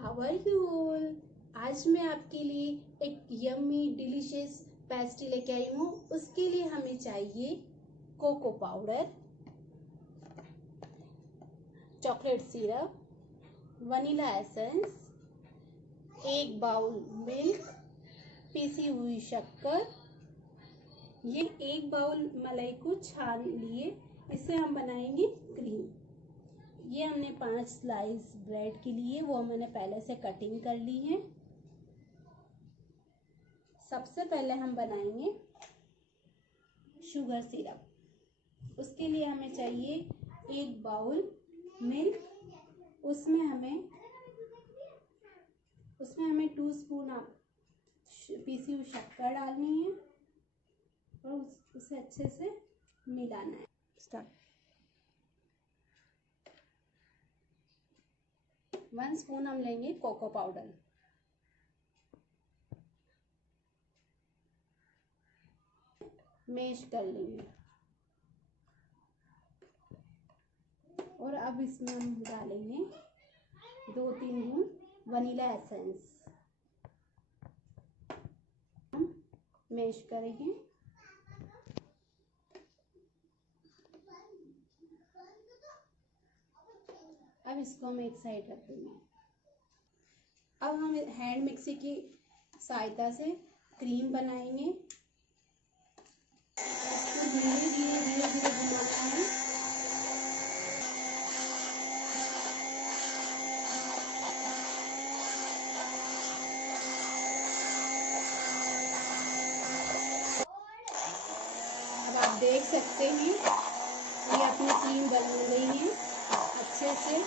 How are you all. आज मैं आपके लिए एक यम्मी डिलीशियस पेस्ट्री लेके आई हूँ। उसके लिए हमें चाहिए cocoa powder, chocolate syrup, vanilla essence, 1 bowl milk, पीसी हुई शक्कर। ये 1 बाउल मलाई को छान लिए, इससे हम बनाएंगे क्रीम। ये हमने 5 स्लाइस ब्रेड के लिए, वो मैंने पहले से कटिंग कर ली है। सबसे पहले हम बनाएंगे शुगर सिरप। उसके लिए हमें चाहिए 1 बाउल मिल्क, उसमें हमें 2 स्पून पीसी हुई शक्कर डालनी है और उसे अच्छे से मिलाना है। स्टार्ट। 1 स्पून हम लेंगे कोको पाउडर, मैश कर लेंगे और अब इसमें हम डालेंगे 2-3 बूंद वनीला एसेंस। हम मैश करेंगे। अब इसको हम एक साइड रख देंगे। अब हम हैंड मिक्सी की सहायता से क्रीम बनाएंगे। इसको धीरे धीरे घुमाना है। अब आप देख सकते हैं ये अपनी क्रीम बन गई है अच्छे से।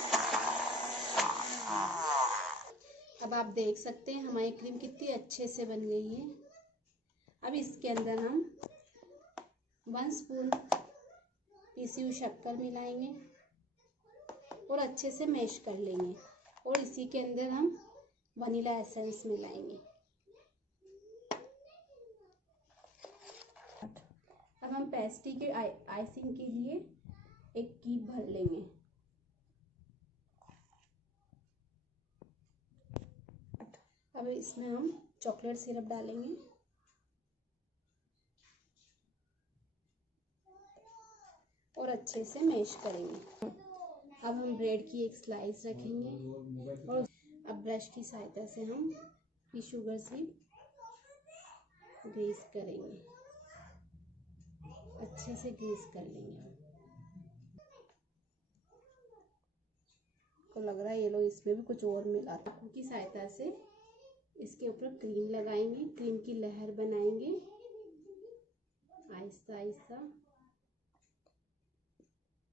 अब आप देख सकते हैं हमारी क्रीम कितनी अच्छे से बन गई है। अब इसके अंदर हम 1 स्पून पीसी हुई शक्कर मिलाएंगे और अच्छे से मैश कर लेंगे और इसी के अंदर हम वनीला एसेंस मिलाएंगे। अब हम पेस्ट्री के आइसिंग के लिए एक कीप भर लेंगे। अब इसमें हम चॉकलेट सिरप डालेंगे और अच्छे से मैश करेंगे। अब हम ब्रेड की एक स्लाइस रखेंगे और अब ब्रश की सहायता से हम ये शुगर सिरप ग्रीस करेंगे, अच्छे से ग्रीस कर लेंगे। को लग रहा है ये लोग इसमें भी कुछ और मिला। चाकू की सहायता से इसके ऊपर क्रीम लगाएंगे, क्रीम की लहर बनाएंगे आहिस्ता आहिस्ता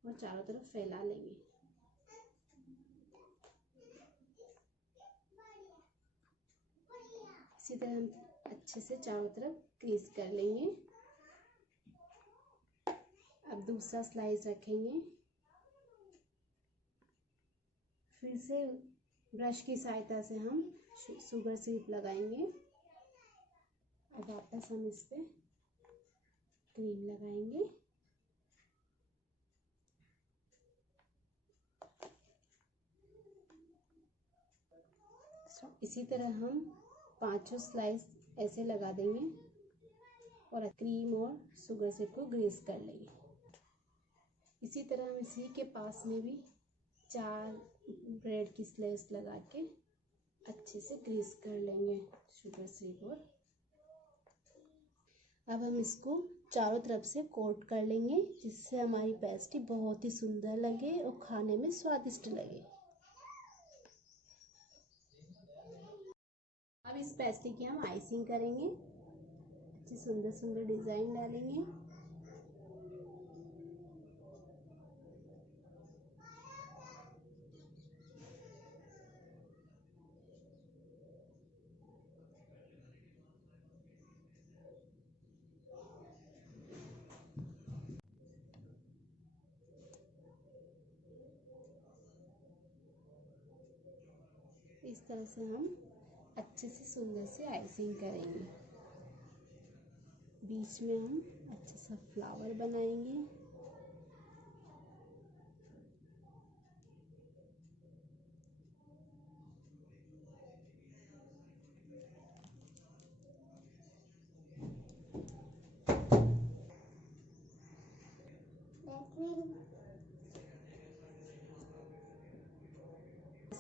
और चारों तरफ फैला लेंगे। इसी तरह हम अच्छे से चारों तरफ ग्रीस कर लेंगे। अब दूसरा स्लाइस रखेंगे, फिर से ब्रश की सहायता से हम शुगर सिरप लगाएंगे। अब वापस हम इस पे क्रीम लगाएंगे। इसी तरह हम 5 स्लाइस ऐसे लगा देंगे और क्रीम और शुगर सिरप को ग्रीस कर लेंगे। इसी तरह हम इसी के पास में भी 4 ब्रेड की स्लाइस लगा के अच्छे से ग्रीस कर लेंगे शुगर सिरप और अब हम इसको चारों तरफ से कोट कर लेंगे, जिससे हमारी पेस्ट्री बहुत ही सुंदर लगे और खाने में स्वादिष्ट लगे। अब इस पेस्ट्री की हम आइसिंग करेंगे। अच्छी सुंदर सुंदर डिज़ाइन डालेंगे। इस तरह से हम अच्छे से सुंदर से आइसिंग करेंगे। बीच में हम अच्छा सा फ्लावर बनाएंगे।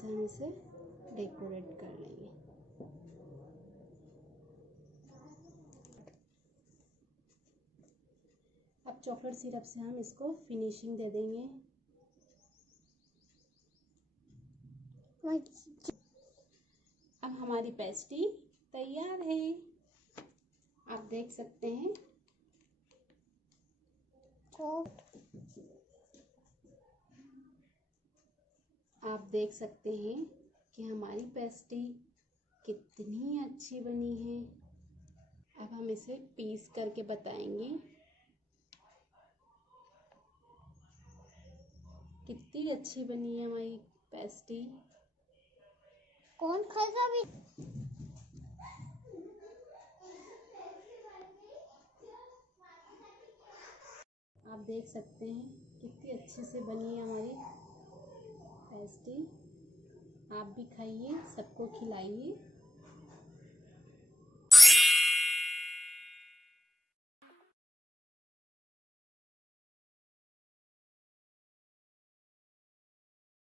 हम इसे डेकोरेट कर लेंगे। अब चॉकलेट सिरप से हम इसको फिनिशिंग दे देंगे। अब हमारी पेस्ट्री तैयार है, आप देख सकते हैं। आप देख सकते हैं कि हमारी पेस्ट्री कितनी अच्छी बनी है। अब हम इसे पीस करके बताएंगे कितनी अच्छी बनी है हमारी पेस्ट्री। कौन खाएगा भी? आप देख सकते हैं कितनी अच्छे से बनी है हमारी पेस्ट्री। आप भी खाइए, सबको खिलाइए।